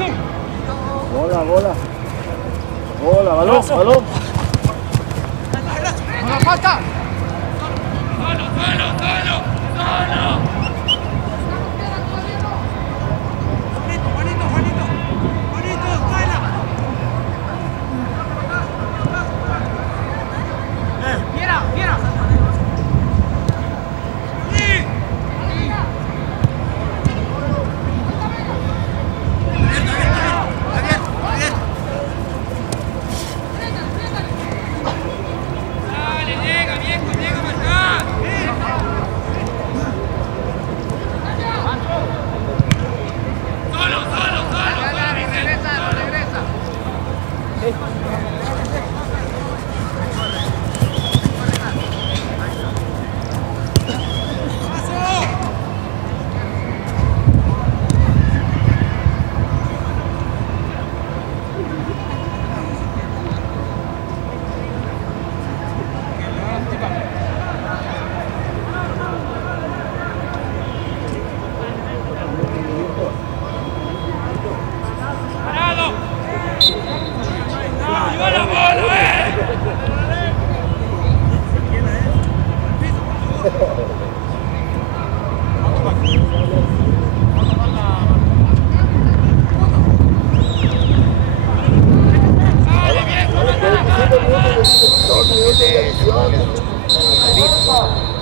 Bola, bola. Bola, balón, balón. ¡No falta! ¡Solo! Juanito, baila. Viera.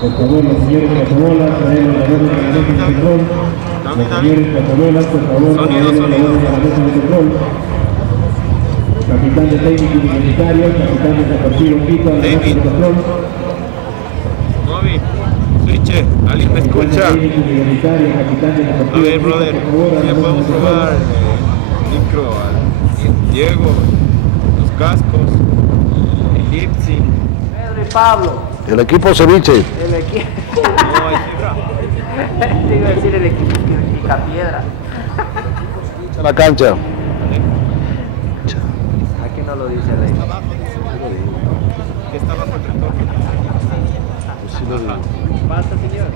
Por favor, los señores Casabolas, traemos la orden de la mesa de control. Los señores Casabolas, por favor, traemos la orden de la mesa de control. Capitán de técnico universitario, capitán de repartido Quito, a la mesa de control. Bobby, switche, ¿alguien me escucha? A ver, brother, ya podemos probar el micro al Diego, los cascos, el Lipsy. Pedro y Pablo. El equipo ceviche. El equipo. No, hay fibra. Te iba a decir el equipo Picapiedra. En la cancha. Aquí no lo dice Rey. Que está bajo el tractor. Basta, señor.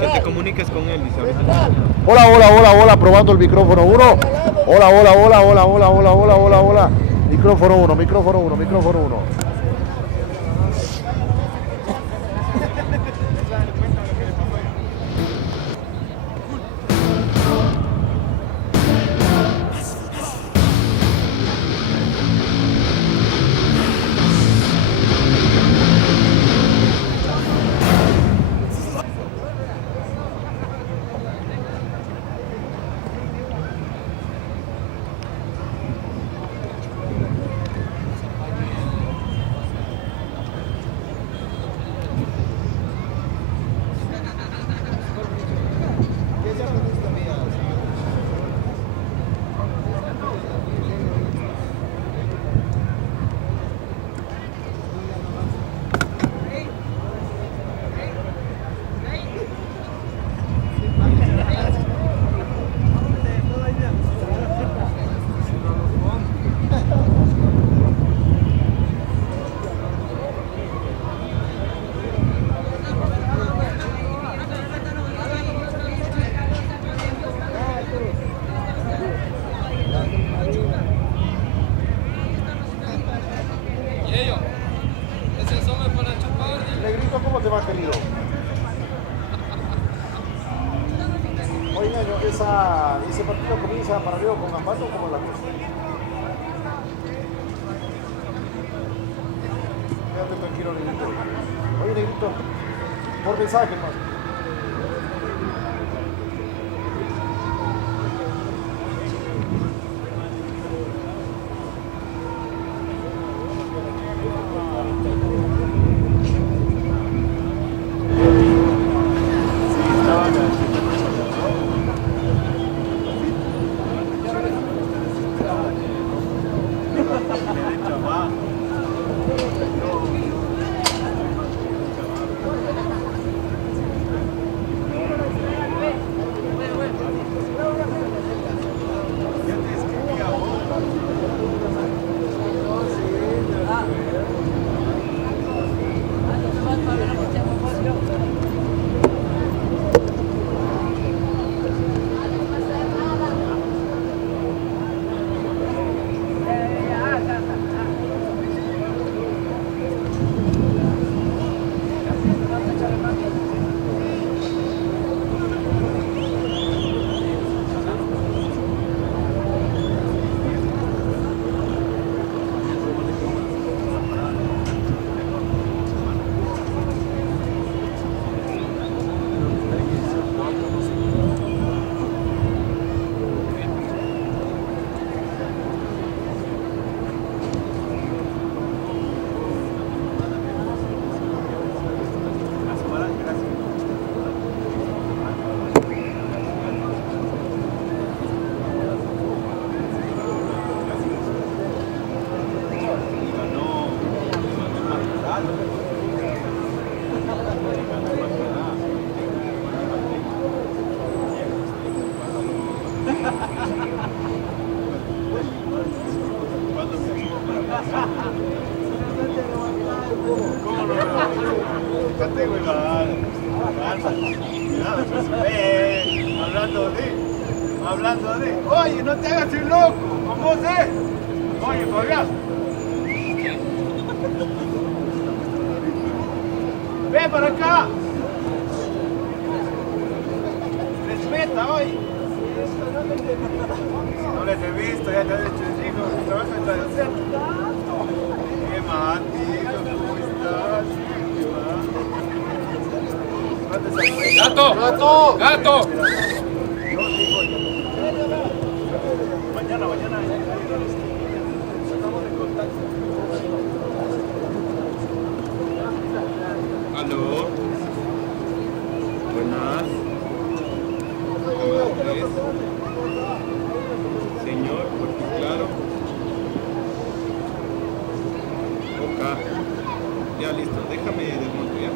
Que te comuniques con él, dice ahorita. Hola, probando el micrófono 1. Hola. Micrófono 1. Negrito, ¿cómo te va, querido? Oye, Ñaño, ese partido comienza para arriba con Ambato o como la cosa. Quédate tranquilo, Negrito. Oye, Negrito, por mensaje más. Hablando de. Oye, no te hagas un loco. Con vos, Oye, Fabián. Ven para acá. Respeta hoy. No les he visto, ya te has hecho el hijo. Trabaja en Radio Centro. ¿Qué más, tío? ¿Cómo estás? ¡Gato! ¡Gato! ¡Gato! Mañana. Estamos en contacto. Aló. Buenas. Cámara 3. Señor, claro. Ok. Ya listo, déjame desmontar ya.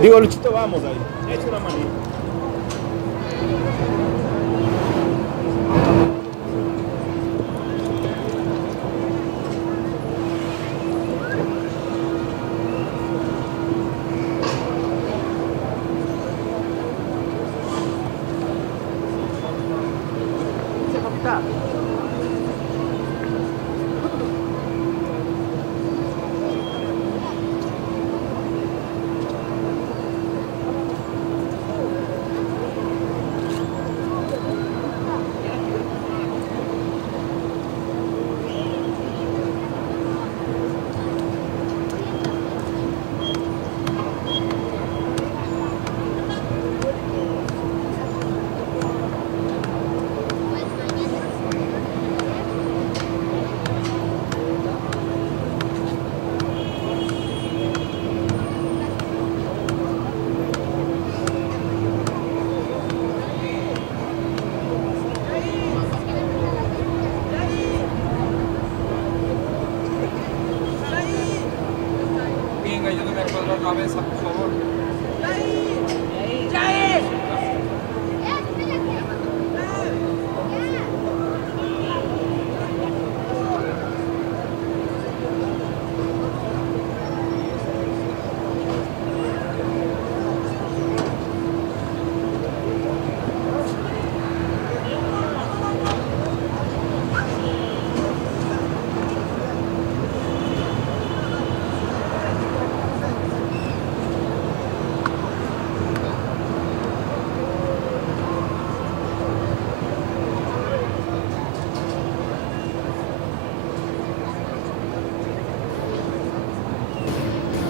Digo, Luchito, vamos ahí. Echa una manita. Venga, ayúdame a cuadrar la cabeza, por favor.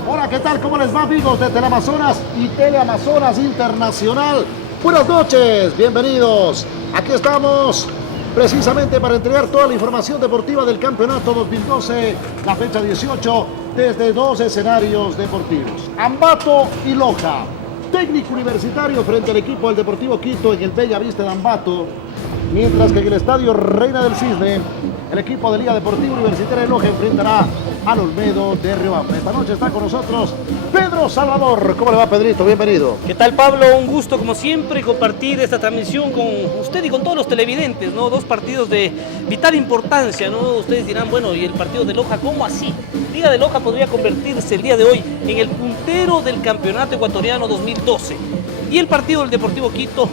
Hola, ¿qué tal? ¿Cómo les va, amigos de Teleamazonas y Teleamazonas Internacional? Buenas noches, bienvenidos. Aquí estamos precisamente para entregar toda la información deportiva del campeonato 2012, la fecha 18, desde dos escenarios deportivos. Ambato y Loja. Técnico Universitario frente al equipo del Deportivo Quito en el Bella Vista de Ambato, mientras que en el estadio Reina del Cisne, el equipo de Liga Deportiva Universitaria de Loja enfrentará al Olmedo de Riobamba. Esta noche está con nosotros Pedro Salvador. ¿Cómo le va, Pedrito? Bienvenido. ¿Qué tal, Pablo? Un gusto, como siempre, compartir esta transmisión con usted y con todos los televidentes, ¿no? Dos partidos de vital importancia, ¿no? Ustedes dirán, bueno, ¿y el partido de Loja cómo así? Liga de Loja podría convertirse el día de hoy en el puntero del campeonato ecuatoriano 2012. Y el partido del Deportivo Quito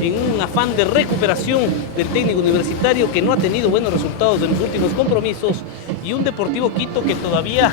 en un afán de recuperación del técnico universitario que no ha tenido buenos resultados en los últimos compromisos, y un Deportivo Quito que todavía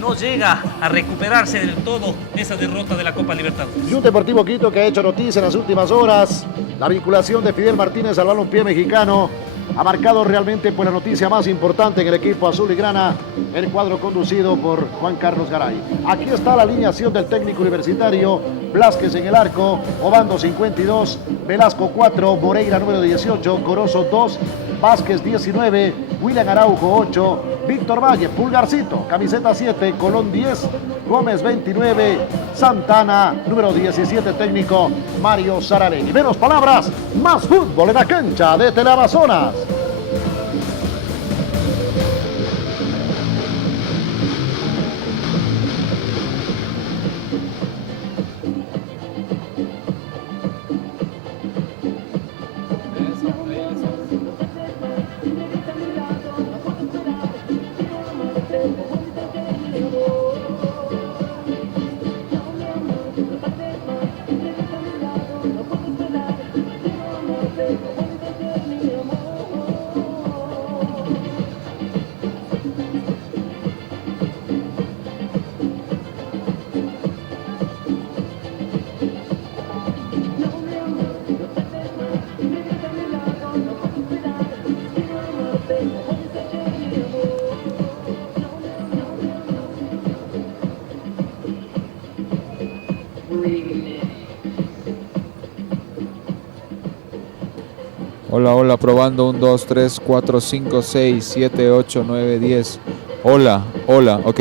no llega a recuperarse del todo de esa derrota de la Copa Libertadores. Y un Deportivo Quito que ha hecho noticia en las últimas horas. La vinculación de Fidel Martínez al balompié mexicano ha marcado realmente pues la noticia más importante en el equipo azul y grana, el cuadro conducido por Juan Carlos Garay. Aquí está la alineación del técnico universitario: Blázquez en el arco, Obando 52, Velasco 4, Moreira número 18, Corozo 2, Vázquez 19, William Araujo 8, Víctor Valle, Pulgarcito, camiseta 7, Colón 10, Gómez 29, Santana número 17, técnico Mario Saralegui. Menos palabras, más fútbol en la cancha de Teleamazonas. Hola, hola, probando 1, 2, 3, 4, 5, 6, 7, 8, 9, 10. Hola, hola, ok.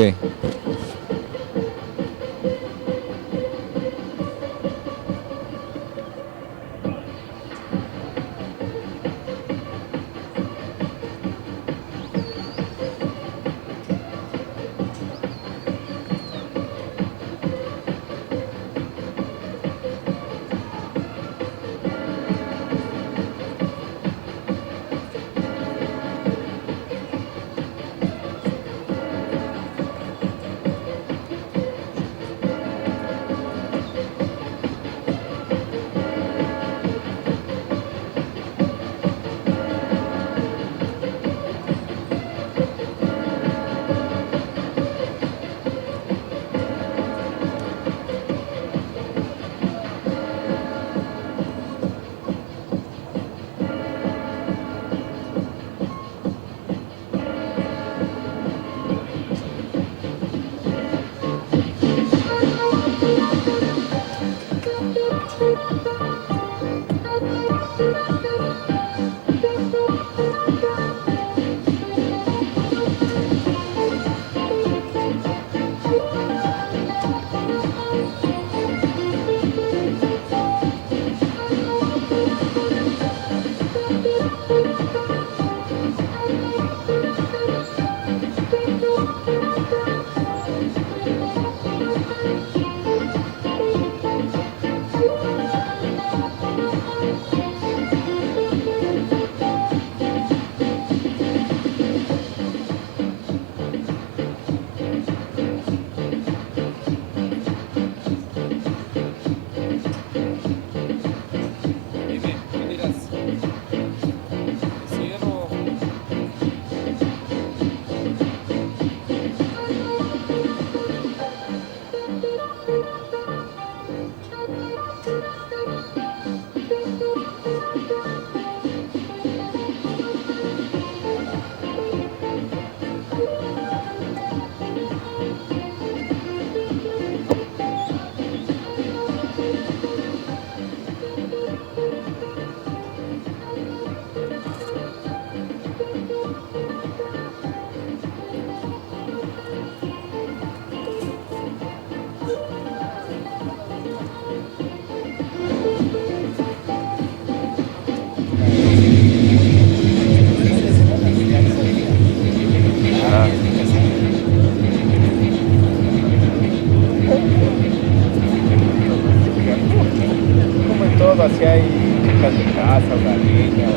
Así hay chicas de casa, una niña,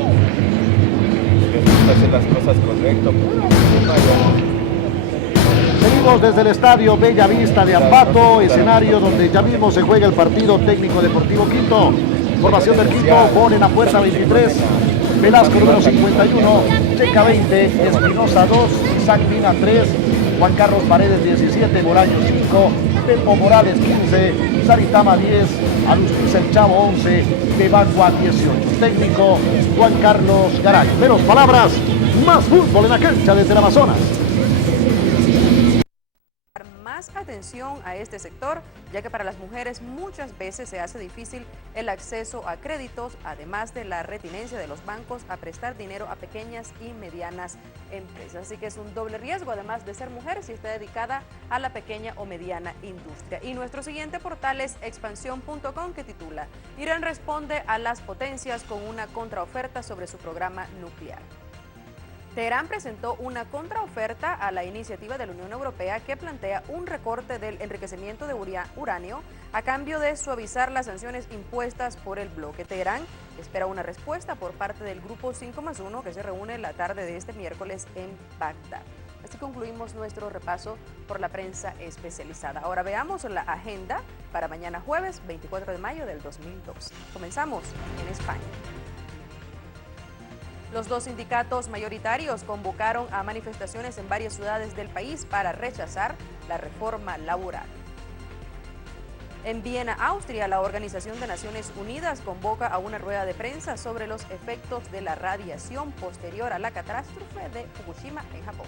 les gusta hacer las cosas correctas. Seguimos desde el estadio Bella Vista de Ambato, escenario donde ya mismo se juega el partido técnico Deportivo Quito. Formación del Quito, Bon en la puerta 23, Velasco número 51, Checa 20, Espinosa 2, Isaac Mina 3, Juan Carlos Paredes 17, Moraño 5, Pepo Morales 15, Saritama 10, Alustiza el Chavo 11, Bebagua 18. Técnico Juan Carlos Garay. Menos palabras, más fútbol en la cancha desde el Amazonas. Más atención a este sector, ya que para las mujeres muchas veces se hace difícil el acceso a créditos, además de la retinencia de los bancos a prestar dinero a pequeñas y medianas empresas. Así que es un doble riesgo, además de ser mujer, si está dedicada a la pequeña o mediana industria. Y nuestro siguiente portal es expansión.com, que titula: Irán responde a las potencias con una contraoferta sobre su programa nuclear. Teherán presentó una contraoferta a la iniciativa de la Unión Europea que plantea un recorte del enriquecimiento de uranio a cambio de suavizar las sanciones impuestas por el bloque. Teherán espera una respuesta por parte del Grupo 5+1 que se reúne la tarde de este miércoles en Bagdad. Así concluimos nuestro repaso por la prensa especializada. Ahora veamos la agenda para mañana jueves 24 de mayo del 2012. Comenzamos en España. Los dos sindicatos mayoritarios convocaron a manifestaciones en varias ciudades del país para rechazar la reforma laboral. En Viena, Austria, la Organización de Naciones Unidas convoca a una rueda de prensa sobre los efectos de la radiación posterior a la catástrofe de Fukushima en Japón.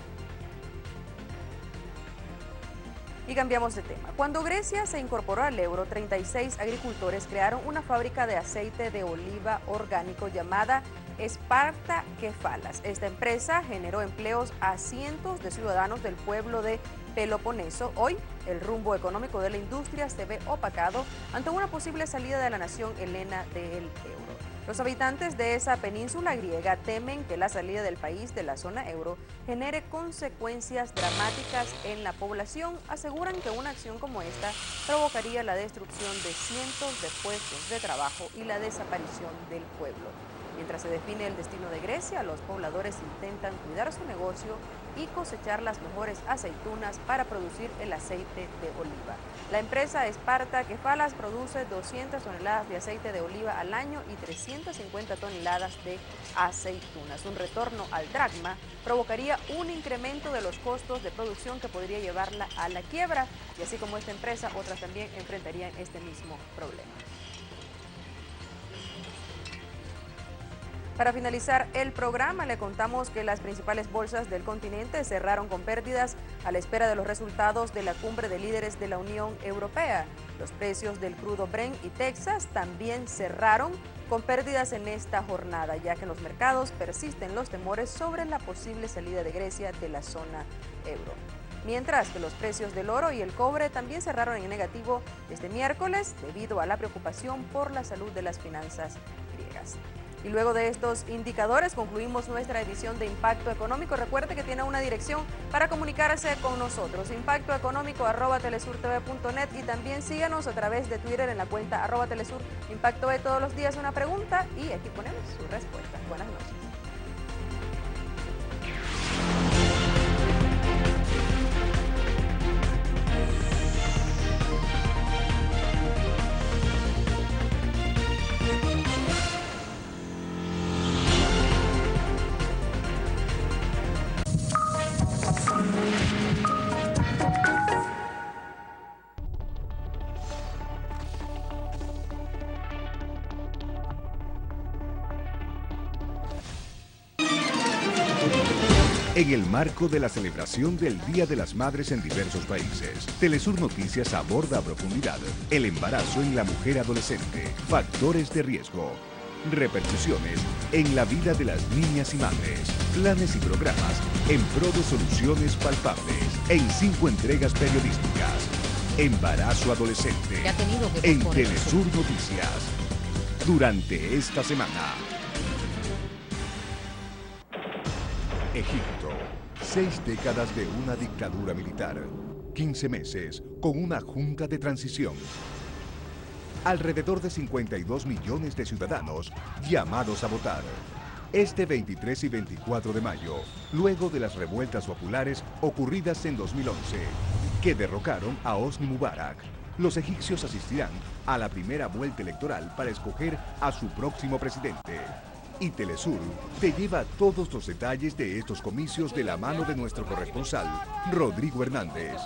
Y cambiamos de tema. Cuando Grecia se incorporó al euro, 36 agricultores crearon una fábrica de aceite de oliva orgánico llamada Esparta Kefalas. Esta empresa generó empleos a cientos de ciudadanos del pueblo de Peloponeso. Hoy, el rumbo económico de la industria se ve opacado ante una posible salida de la nación helena del euro. Los habitantes de esa península griega temen que la salida del país de la zona euro genere consecuencias dramáticas en la población. Aseguran que una acción como esta provocaría la destrucción de cientos de puestos de trabajo y la desaparición del pueblo. Mientras se define el destino de Grecia, los pobladores intentan cuidar su negocio y cosechar las mejores aceitunas para producir el aceite de oliva. La empresa Esparta Kefalas produce 200 toneladas de aceite de oliva al año y 350 toneladas de aceitunas. Un retorno al dracma provocaría un incremento de los costos de producción que podría llevarla a la quiebra, y así como esta empresa, otras también enfrentarían este mismo problema. Para finalizar el programa, le contamos que las principales bolsas del continente cerraron con pérdidas a la espera de los resultados de la cumbre de líderes de la Unión Europea. Los precios del crudo Brent y Texas también cerraron con pérdidas en esta jornada, ya que en los mercados persisten los temores sobre la posible salida de Grecia de la zona euro. Mientras que los precios del oro y el cobre también cerraron en negativo este miércoles debido a la preocupación por la salud de las finanzas griegas. Y luego de estos indicadores concluimos nuestra edición de Impacto Económico. Recuerde que tiene una dirección para comunicarse con nosotros, impactoeconómico@telesurtv.net, y también síganos a través de Twitter en la cuenta @telesur. Impacto ve todos los días una pregunta y aquí ponemos su respuesta. Buenas noches. En el marco de la celebración del Día de las Madres en diversos países, Telesur Noticias aborda a profundidad el embarazo en la mujer adolescente, factores de riesgo, repercusiones en la vida de las niñas y madres, planes y programas en pro de soluciones palpables en 5 entregas periodísticas. Embarazo adolescente en Telesur Noticias. Durante esta semana, Egipto, 6 décadas de una dictadura militar, 15 meses con una junta de transición. Alrededor de 52 millones de ciudadanos llamados a votar. Este 23 y 24 de mayo, luego de las revueltas populares ocurridas en 2011, que derrocaron a Hosni Mubarak, los egipcios asistirán a la primera vuelta electoral para escoger a su próximo presidente. Y Telesur te lleva todos los detalles de estos comicios de la mano de nuestro corresponsal, Rodrigo Hernández.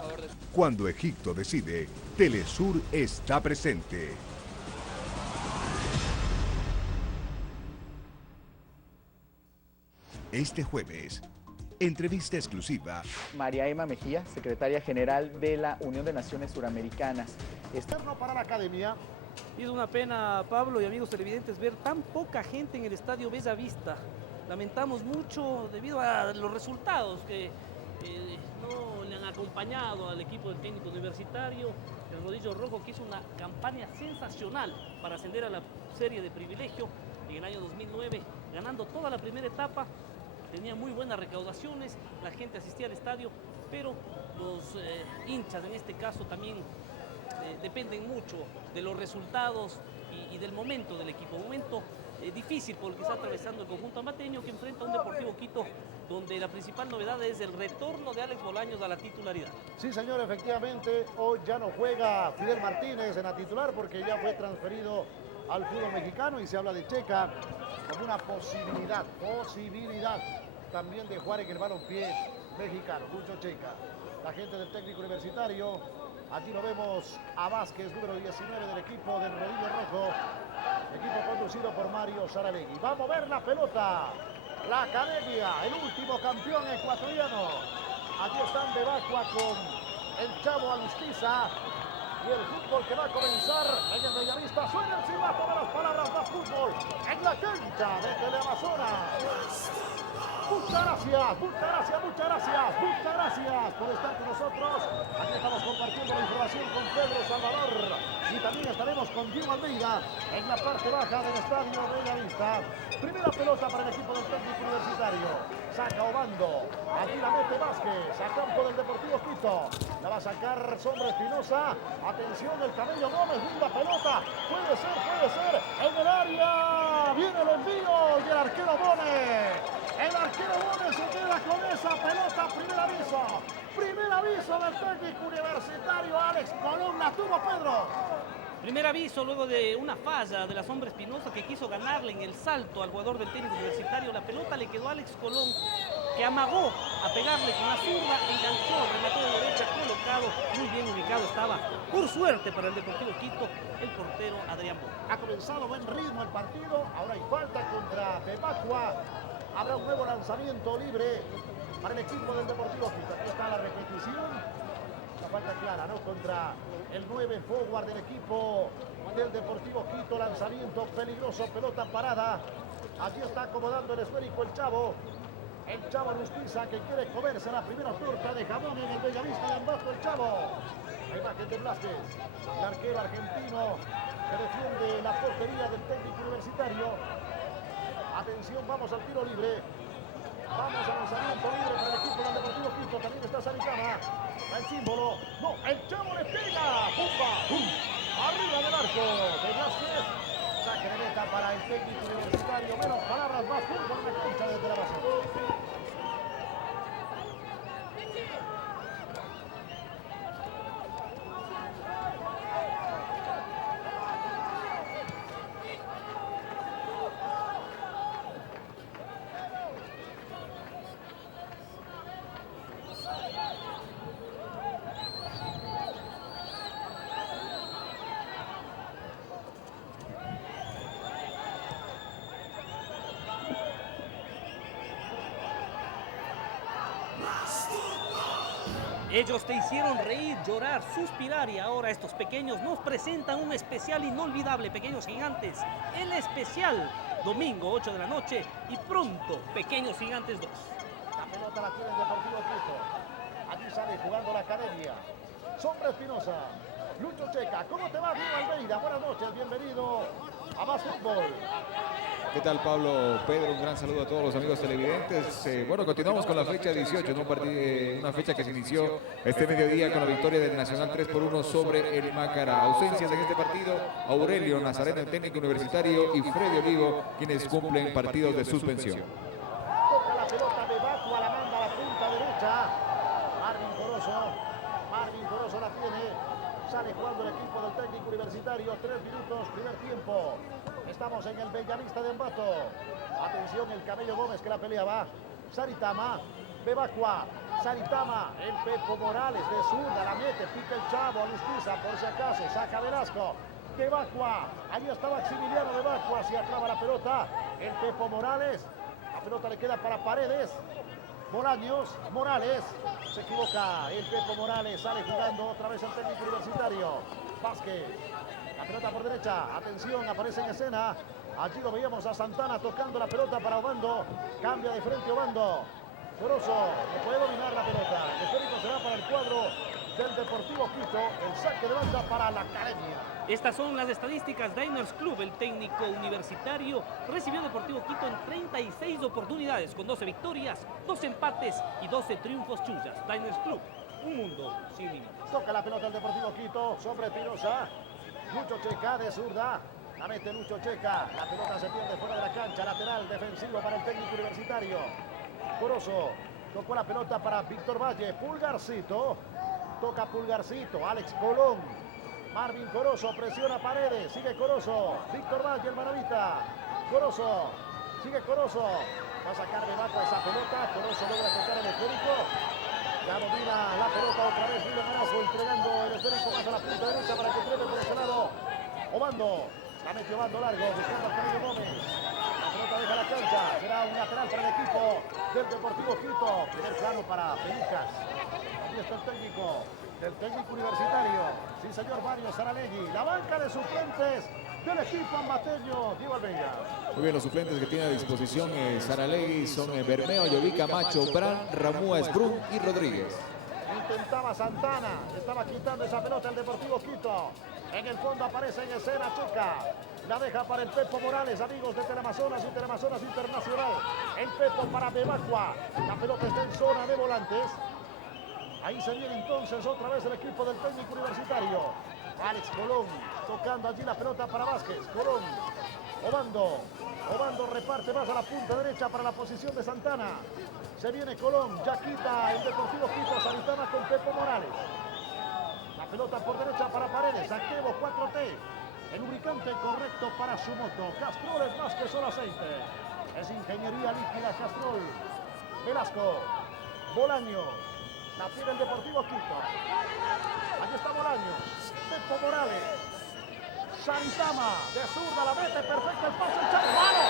Cuando Egipto decide, Telesur está presente. Este jueves, entrevista exclusiva. María Emma Mejía, secretaria general de la Unión de Naciones Suramericanas. Para la academia. Y es una pena, Pablo y amigos televidentes, ver tan poca gente en el estadio Bellavista. Lamentamos mucho debido a los resultados que no le han acompañado al equipo del técnico universitario, el Rodillo Rojo, que hizo una campaña sensacional para ascender a la serie de privilegio en el año 2009, ganando toda la primera etapa. Tenía muy buenas recaudaciones, la gente asistía al estadio, pero los hinchas en este caso también dependen mucho de los resultados y del momento del equipo. Un momento difícil por el que está atravesando el conjunto amateño, que enfrenta a un Deportivo Quito donde la principal novedad es el retorno de Alex Bolaños a la titularidad. Sí, señor, efectivamente, hoy ya no juega Fidel Martínez en la titular porque ya fue transferido al fútbol mexicano y se habla de Checa como una posibilidad también de jugar en el balompié mexicano. Mucho Checa. La gente del técnico universitario, aquí lo vemos a Vázquez, número 19 del equipo del Rodillo Rojo, equipo conducido por Mario Saralegui. Va a mover la pelota, la academia, el último campeón ecuatoriano. Aquí están de Bacua con el Chavo Alustiza. y el fútbol que va a comenzar en el Bellavista. Suena el silbato de las palabras más fútbol en la cancha de Teleamazonas. Muchas gracias por estar con nosotros. Aquí estamos compartiendo la información con Pedro Salvador y también estaremos con Diego Almeida en la parte baja del estadio Bellavista. Primera pelota para el equipo del técnico universitario. Saca Obando. Aquí la mete Vázquez a campo del Deportivo Quito. La va a sacar Sombra Espinosa. Atención, el Camello Gómez. Linda pelota. Puede ser. En el área. Viene el envío y el arquero Bone. El arquero Bone se queda con esa pelota. Primer aviso del técnico universitario Alex Colón. La tuvo Pedro. Primer aviso luego de una falla de la Sombra Espinosa que quiso ganarle en el salto al jugador del técnico universitario. La pelota le quedó a Alex Colón, que amagó a pegarle con la zurda, enganchó, remató de derecha, colocado, muy bien ubicado estaba. Por suerte para el Deportivo Quito, el portero Adrián Bone. Ha comenzado buen ritmo el partido. Ahora hay falta contra Bebacua. Habrá un nuevo lanzamiento libre para el equipo del Deportivo Quito. Aquí está la repetición. La falta clara, ¿no? Contra el 9 forward del equipo del Deportivo Quito. Lanzamiento peligroso, pelota parada. Aquí está acomodando el esférico el Chavo. El Chavo Rustiza, que quiere comerse la primera torta de jamón en el Bellavista de Ambato. El Chavo. La imagen de Blázquez, el arquero argentino que defiende la portería del técnico universitario. Atención, vamos al tiro libre. Vamos al lanzamiento libre para el equipo del Deportivo Quito. También está Saritama. El símbolo. No, el Chavo le pega. ¡Pumba! ¡Pum! Arriba del arco de Blázquez. Saque de meta para el técnico universitario. Menos palabras, más fútbol en la cancha desde la base. Ellos te hicieron reír, llorar, suspirar y ahora estos pequeños nos presentan un especial inolvidable, Pequeños Gigantes. El especial, domingo 8 de la noche y pronto Pequeños Gigantes 2. La pelota la tiene el Deportivo Quito. Aquí sale jugando la academia. Sombra Espinosa, Lucho Checa. ¿Cómo te va, Diego Almeida? Buenas noches, bienvenido a Más Fútbol. ¿Qué tal, Pablo? Pedro, un gran saludo a todos los amigos televidentes. Bueno, continuamos con la fecha 18, ¿no? Una fecha que se inició este mediodía con la victoria del Nacional 3-1 sobre el Macará. Ausencias en este partido: Aurelio Nazareno, el técnico universitario, y Freddy Olivo, quienes cumplen partidos de suspensión. Toca la pelota de Bacua, la manda a la punta derecha. Marvin Corozo la tiene. Sale jugando el equipo del técnico universitario. 3 minutos, primer tiempo. Estamos en el Bellavista de Ambato. Atención, el Camello Gómez que la pelea va. Saritama, Bebacua, Saritama, el Pepo Morales de zurda, la mete, pica el Chavo, Alustiza por si acaso, saca Velasco. Bebacua, allí está Maximiliano Bebacua, se acaba la pelota. El Pepo Morales, la pelota le queda para Paredes. Bolaños, Morales, se equivoca, el Pepo Morales sale jugando otra vez el técnico universitario. Vázquez, la pelota por derecha, atención, aparece en escena. Allí lo veíamos a Santana tocando la pelota para Obando, cambia de frente Obando. Corozo, no puede dominar la pelota. El esférico será para el cuadro del Deportivo Quito, el saque de banda para la academia. Estas son las estadísticas. Diners Club, el técnico universitario, recibió Deportivo Quito en 36 oportunidades, con 12 victorias, 12 empates y 12 triunfos chullas. Diners Club, un mundo sin límites. Toca la pelota el Deportivo Quito sobre Espinosa. Lucho Checa de zurda. La mete Lucho Checa. La pelota se pierde fuera de la cancha. Lateral defensivo para el técnico universitario. Corozo tocó la pelota para Víctor Valle. Pulgarcito. Toca Pulgarcito. Alex Colón. Marvin Corozo presiona Paredes. Sigue Corozo. Víctor Valle, el Maravita. Corozo. Sigue Corozo. Va a sacar de bajo esa pelota. Corozo logra tocar el esférico. Ya domina la pelota otra vez. William Arazo entregando el esférico más a la punta derecha para que trepe por ese lado. Obando. La metió Obando largo. Buscando al Camello Gómez. La pelota deja la cancha. Será un lateral para el equipo del Deportivo Quito. Primer plano para Pelucas. Aquí está el técnico del técnico universitario. Sí, señor Mario Saralegui. La banca de suplentes del equipo ambateño. Diego Almeida. Muy bien, los suplentes que tiene a disposición Saralegui son Bermeo, Llovica, Macho, Bran, Ramúa, Esbrun y Rodríguez. Intentaba Santana, estaba quitando esa pelota el Deportivo Quito. En el fondo aparece en escena Checa. La deja para el Pepo Morales, amigos de Teleamazonas y Teleamazonas Internacional. El Pepo para Bebacua. La pelota está en zona de volantes. Ahí se viene entonces otra vez el equipo del técnico universitario. Alex Colón tocando allí la pelota para Vázquez. Colón, Obando reparte más a la punta derecha para la posición de Santana. Se viene Colón, ya quita el Deportivo Quito, Santana con Pepo Morales. La pelota por derecha para Paredes, activo 4T. El lubricante correcto para su moto. Castrol es más que solo aceite. Es ingeniería líquida Castrol. Velasco, Bolaños. La tiene el Deportivo Quito. Aquí está Bolaños. Pepo Morales. Santama. De zurda la mete. Perfecto el pase. El Chavo. ¡Mano!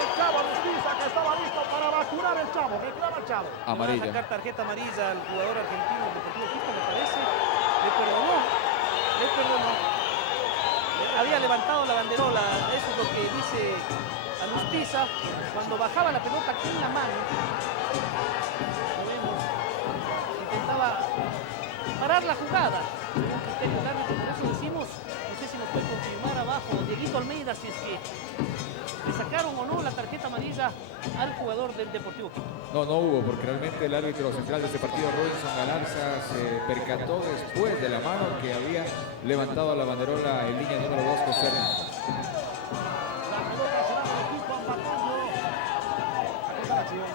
El Chavo Lustiza que estaba listo para vacunar el Chavo. Reclama el Chavo. Amarilla. Va a sacar tarjeta amarilla al jugador argentino del Deportivo Quito, me parece. Le perdonó. Había levantado la banderola. Eso es lo que dice Alustiza. Cuando bajaba la pelota con la mano. Intentaba parar la jugada según criterio del árbitro, por eso decimos, no sé si nos puede confirmar abajo Dieguito Almeida si es que le sacaron o no la tarjeta amarilla al jugador del Deportivo Quito. No hubo, porque realmente el árbitro central de este partido, Robinson Galarza, se percató después de la mano que había levantado la banderola en línea número 2 con Serna. La pelota será del equipo ambateño. Aquí está la acción.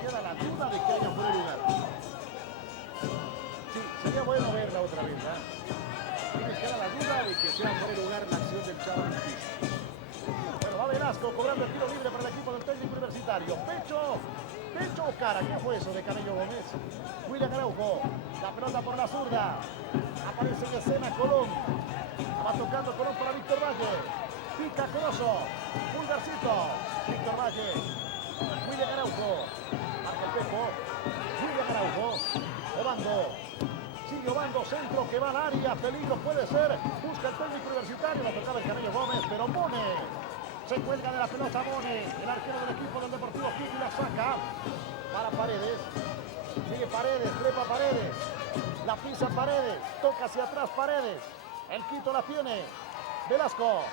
Queda la duda de que haya fuera de lugar. Sí, sería bueno verla otra vez, ¿eh? Me queda la duda de que sea fuera de lugar la acción del Chavo Lustiza. Bueno, va Velasco cobrando el tiro libre para el equipo del técnico universitario. Pecho o cara, ¿qué fue eso de Cabello Gómez? William Araujo, la pelota por la zurda. Aparece en escena Colón. Va tocando Colón para Víctor Valle. Pica Corozo. Pulgarcito. Víctor Valle. William Araujo. Marca el Pepo. William Araujo. Obando. Sigue Obando, centro que va al área. Peligro puede ser. Busca el técnico universitario. La tocaba el Cabello Gómez, pero Mone. Se cuelga de la pelota Mone. El arquero del equipo del Deportivo Quito y la saca para Paredes. Sigue Paredes, trepa Paredes. La pisa Paredes. Toca hacia atrás Paredes. El Quito la tiene. Velasco.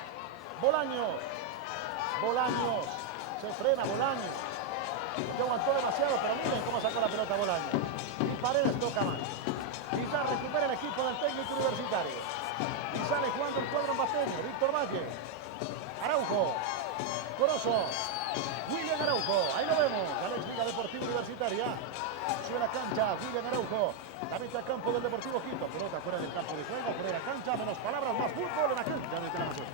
Bolaños. Se frena Bolaños. Ya aguantó demasiado, pero miren cómo sacó la pelota Bolaños. Y Paredes toca más. Y ya recupera el equipo del técnico universitario. Y sale jugando el cuadro ambateño. Víctor Valle. Araujo. Corozo. William Araujo. Ahí lo vemos. La ex Liga Deportiva Universitaria. Sube la cancha. William Araujo. La mete al campo del Deportivo Quito. Pelota fuera del campo de juego. Fuera de la cancha. Menos palabras, más fútbol en la cancha de Teleamazonas.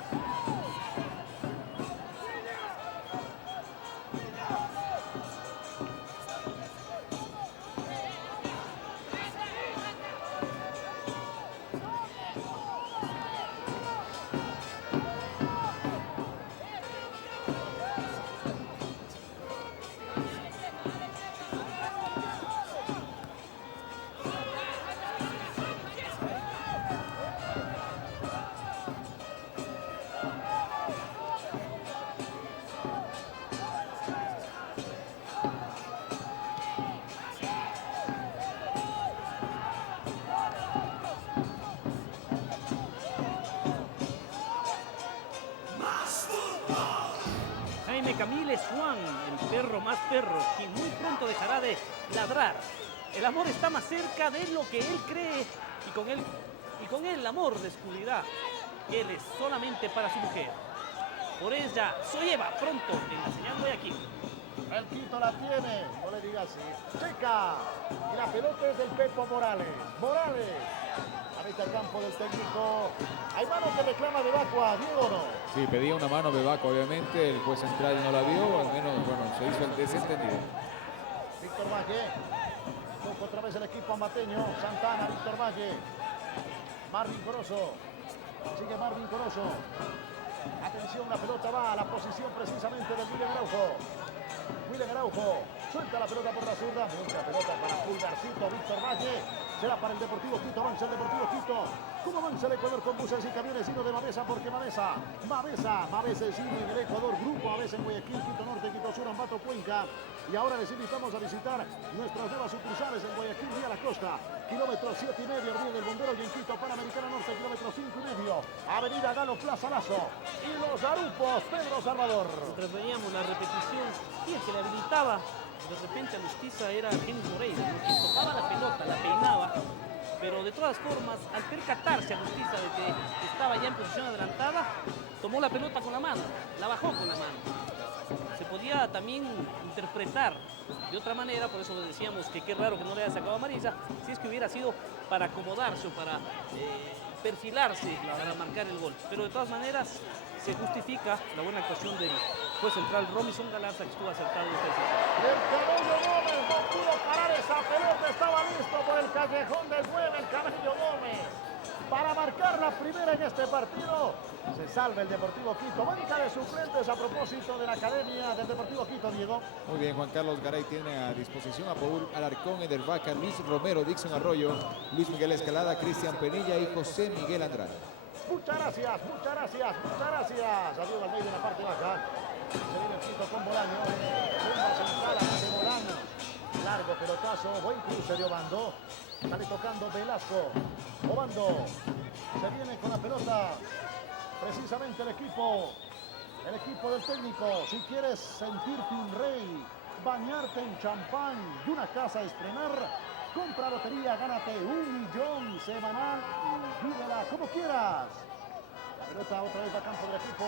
Camille Swan, el perro más perro, quien muy pronto dejará de ladrar. El amor está más cerca de lo que él cree y con él el amor descubrirá que él es solamente para su mujer. Por ella, soy Eva, pronto en la señal Guayaquil. El Quito la tiene, no le digas así. Checa, y la pelota es del Pepo Morales. Ahorita el campo del técnico. Hay mano que reclama Bebacua, Diego, ¿no? Sí, pedía una mano Bebacua, obviamente. El juez central no la vio, al menos, bueno, se hizo el desentendido. Víctor Valle. Toca otra vez el equipo ambateño. Santana, Víctor Valle. Marvin Corozo. Sigue Marvin Corozo. Atención, la pelota va a la posición precisamente de William Araujo. Suelta la pelota por la zurda. Mucha pelota para Pulgarcito. Víctor Valle. Será para el Deportivo Quito. Avanza el Deportivo Quito. ¿Cómo avanza el Ecuador con buses y camiones? Sino de Mavesa, porque Mavesa es sino en el Ecuador. Grupo Mavesa en Guayaquil, Quito Norte, Quito Sur, Ambato, Cuenca. Y ahora les invitamos a visitar nuestras nuevas sucursales en Guayaquil, Vía La Costa. Kilómetro 7,5, Río del Bombero, y en Quito, Panamericana Norte, kilómetro 5,5. Avenida Galo, Plaza Lazo. Y los Arupos, Pedro Salvador. Mientras veíamos la repetición, y el que le habilitaba de repente a Lustiza era Denis Moreira, ¿no? Que tocaba la pelota, la peinaba, pero de todas formas, al percatarse a Lustiza de que estaba ya en posición adelantada, tomó la pelota con la mano, la bajó con la mano. Se podía también interpretar de otra manera, por eso decíamos que qué raro que no le haya sacado amarilla, si es que hubiera sido para acomodarse o para perfilarse para marcar el gol. Pero de todas maneras se justifica la buena actuación del juez central Robinson Galarza, que estuvo acertado en esta decisión. El Cabello Gómez no pudo parar esa pelota, estaba listo por el callejón del 9, el Cabello Gómez. Para marcar la primera en este partido, se salva el Deportivo Quito. Banca de suplentes a propósito de la academia del Deportivo Quito, Diego. Muy bien, Juan Carlos Garay tiene a disposición a Paul Alarcón, Eder Vaca, Luis Romero, Dixon Arroyo, Luis Miguel Escalada, Cristian Penilla y José Miguel Andrade. Muchas gracias, muchas gracias, muchas gracias. Adiós al medio en la parte baja. Se viene el Quito con Bolaño. Bomba central de Bolaño. Largo pelotazo, buen cruce de Obando. Sale tocando Velasco. Obando se viene con la pelota. Precisamente el equipo del técnico. Si quieres sentirte un rey, bañarte en champán y una casa a estrenar, compra lotería, gánate 1 millón semanal y vívela como quieras. La pelota otra vez a campo del equipo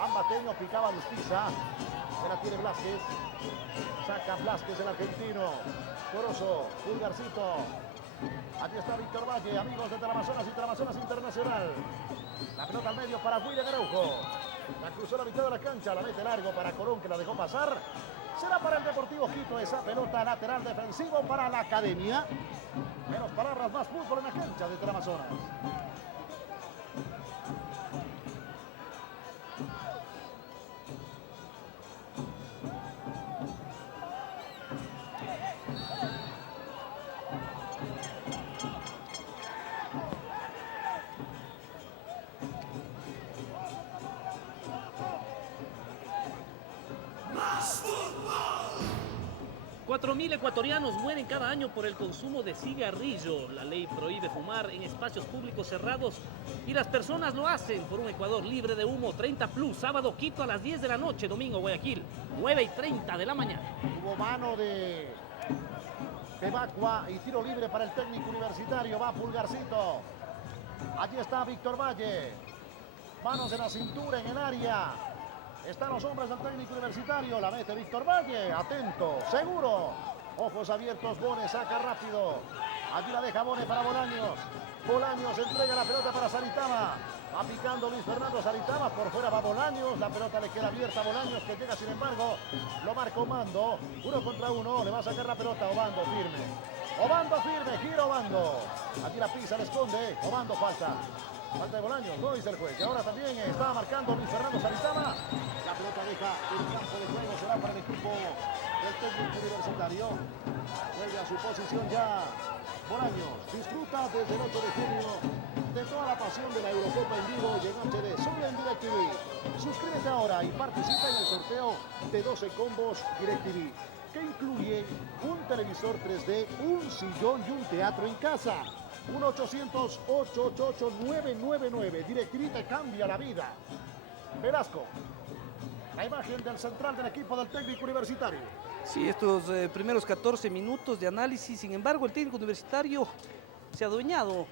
ambateño, picaba Lustiza. Se la tiene Blázquez. Saca Blázquez el argentino. Corozo, Pulgarcito. Aquí está Víctor Valle, amigos de Teleamazonas y Teleamazonas Internacional. La pelota al medio para William Araujo. La cruzó a la mitad de la cancha, la mete largo para Colón, que la dejó pasar. Será para el Deportivo Quito esa pelota lateral defensivo para la academia. Menos palabras, más fútbol en la cancha de Teleamazonas. ¡Más fútbol! 4.000 ecuatorianos mueren cada año por el consumo de cigarrillo. La ley prohíbe fumar en espacios públicos cerrados y las personas lo hacen por un Ecuador libre de humo. 30 Plus, sábado Quito a las 10 de la noche, domingo Guayaquil, 9:30 de la mañana. Hubo mano de Bacua y tiro libre para el técnico universitario. Va Pulgarcito. Allí está Víctor Valle. Manos en la cintura, en el área. Están los hombres del técnico universitario. La mete Víctor Valle. Atento, seguro. Ojos abiertos, Bone saca rápido. Allí la deja Bone para Bolaños. Bolaños entrega la pelota para Saritama. Va picando Luis Fernando Saritama. Por fuera va Bolaños. La pelota le queda abierta a Bolaños, que llega sin embargo. Lo marca Obando. 1 contra 1. Le va a sacar la pelota. Obando firme. Obando firme. Gira Obando. Aquí la pisa, le esconde. Obando falta. Falta de Bolaños, no dice el juez. Y ahora también estaba marcando Luis Fernando Saritama. La pelota deja el campo de juego. Será para el equipo del técnico universitario. Vuelve a su posición ya Bolaños. Disfruta desde el 8 de junio de toda la pasión de la Eurocopa en vivo y en HD, solo en DirecTV. Suscríbete ahora y participa en el sorteo de 12 combos DirecTV, que incluye un televisor 3D, un sillón y un teatro en casa. 1-800-888-999. DirecTV te cambia la vida. Velasco, la imagen del central del equipo del técnico universitario. Sí, estos primeros 14 minutos de análisis, sin embargo, el técnico universitario se ha adueñado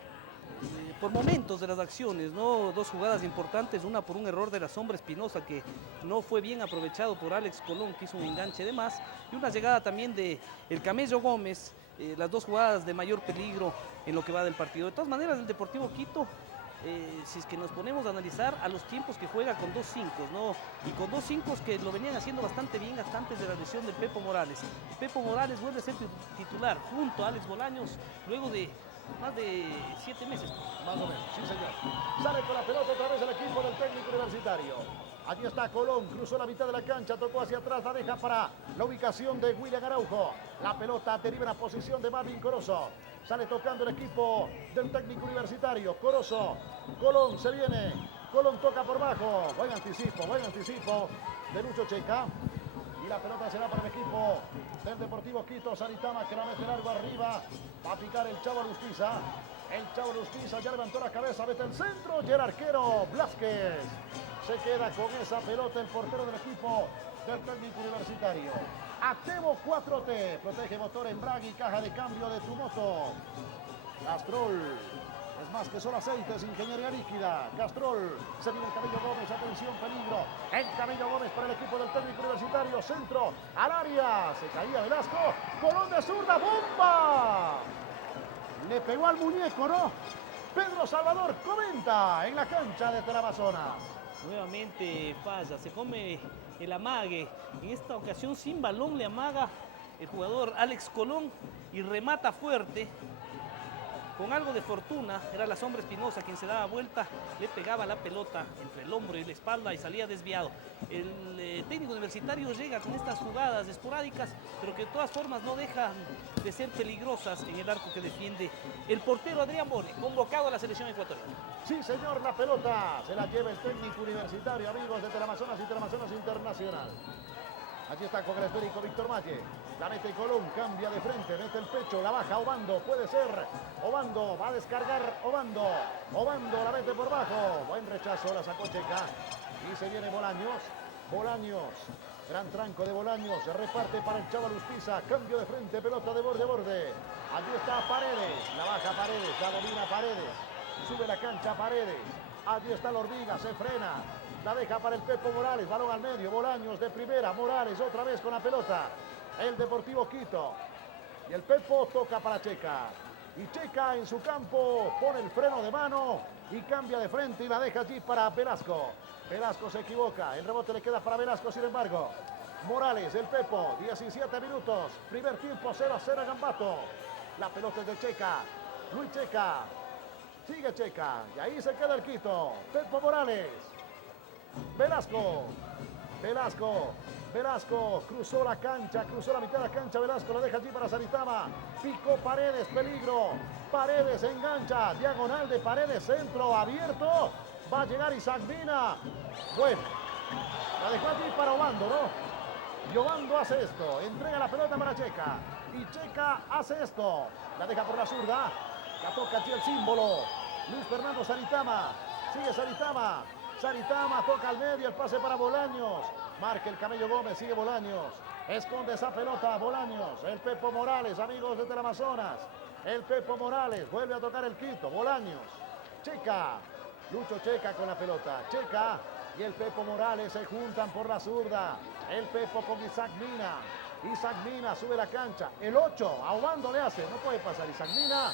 por momentos de las acciones, ¿no? Dos jugadas importantes, una por un error de la Sombra Espinosa que no fue bien aprovechado por Alex Colón, que hizo un enganche de más, y una llegada también de el Camello Gómez, las dos jugadas de mayor peligro en lo que va del partido. De todas maneras, el Deportivo Quito, si es que nos ponemos a analizar a los tiempos que juega con 2 5, ¿no? Y con 2 5 que lo venían haciendo bastante bien hasta antes de la lesión de Pepo Morales. Pepo Morales vuelve a ser titular junto a Alex Bolaños luego de más de 7 meses. Más o menos, sí señor. Sale con la pelota otra vez el equipo del técnico universitario. Allí está Colón, cruzó la mitad de la cancha, tocó hacia atrás, la deja para la ubicación de William Araujo. La pelota deriva en la posición de Marvin Corozo. Sale tocando el equipo del técnico universitario. Corozo, Colón se viene. Colón toca por bajo. Buen anticipo de Lucho Checa. Y la pelota será para el equipo del Deportivo Quito. Saritama que la mete largo arriba. Va a picar el Chavo Lustiza. El Chavo Lustiza ya levantó la cabeza, mete el centro. Y el arquero Blázquez se queda con esa pelota el portero del equipo del técnico universitario. Actevo 4T. Protege motor, embrague y caja de cambio de tu moto. Castrol. Es más que solo aceites, ingeniería líquida. Castrol, se viene el Cabello Gómez, atención, peligro. El Cabello Gómez para el equipo del técnico universitario. Centro, al área. Se caía Velasco. Colón de zurda, bomba. Le pegó al muñeco, ¿no? Pedro Salvador comenta en la cancha de Teleamazonas. Nuevamente falla, se come el amague. En esta ocasión sin balón le amaga el jugador Alex Colón y remata fuerte. Con algo de fortuna, era la Sombra Espinosa quien se daba vuelta, le pegaba la pelota entre el hombro y la espalda y salía desviado. El técnico universitario llega con estas jugadas esporádicas, pero que de todas formas no dejan de ser peligrosas en el arco que defiende el portero Adrián Bone, convocado a la selección ecuatoriana. Sí, señor, la pelota se la lleva el técnico universitario, amigos de Teleamazonas y Teleamazonas Internacional. Allí está con el esférico Víctor Malle. La mete Colón, cambia de frente, mete el pecho, la baja Obando, puede ser. Obando, va a descargar Obando. Obando la mete por bajo. Buen rechazo, la sacó Checa. Y se viene Bolaños. Bolaños, gran tranco de Bolaños. Se reparte para el Chavo Lustiza. Cambio de frente, pelota de borde a borde. Allí está Paredes. La baja Paredes, la domina Paredes. Sube la cancha Paredes. Allí está la Hormiga, se frena. La deja para el Pepo Morales, balón al medio, Bolaños de primera, Morales otra vez con la pelota. El Deportivo Quito. Y el Pepo toca para Checa. Y Checa en su campo pone el freno de mano y cambia de frente y la deja allí para Velasco. Velasco se equivoca, el rebote le queda para Velasco, sin embargo. Morales, el Pepo, 17 minutos. Primer tiempo 0-0 a Gambato. La pelota es de Checa. Luis Checa. Sigue Checa. Y ahí se queda el Quito. Pepo Morales. Velasco, Velasco, cruzó la cancha, cruzó la mitad de la cancha, Velasco lo deja allí para Saritama, picó Paredes, peligro, Paredes engancha, diagonal de Paredes, centro abierto, va a llegar Isaac Mina, bueno, la dejó allí para Obando, ¿no? Y Obando hace esto, entrega la pelota para Checa, y Checa hace esto, la deja por la zurda, la toca allí el símbolo, Luis Fernando Saritama, sigue Saritama, toca al medio, el pase para Bolaños. Marca el Camello Gómez, sigue Bolaños. Esconde esa pelota, Bolaños. El Pepo Morales, amigos de Teleamazonas. El Pepo Morales, vuelve a tocar el Quito. Bolaños. Checa. Lucho Checa con la pelota. Checa y el Pepo Morales se juntan por la zurda. El Pepo con Isaac Mina. Isaac Mina sube la cancha. El 8, a Obando le hace. No puede pasar Isaac Mina.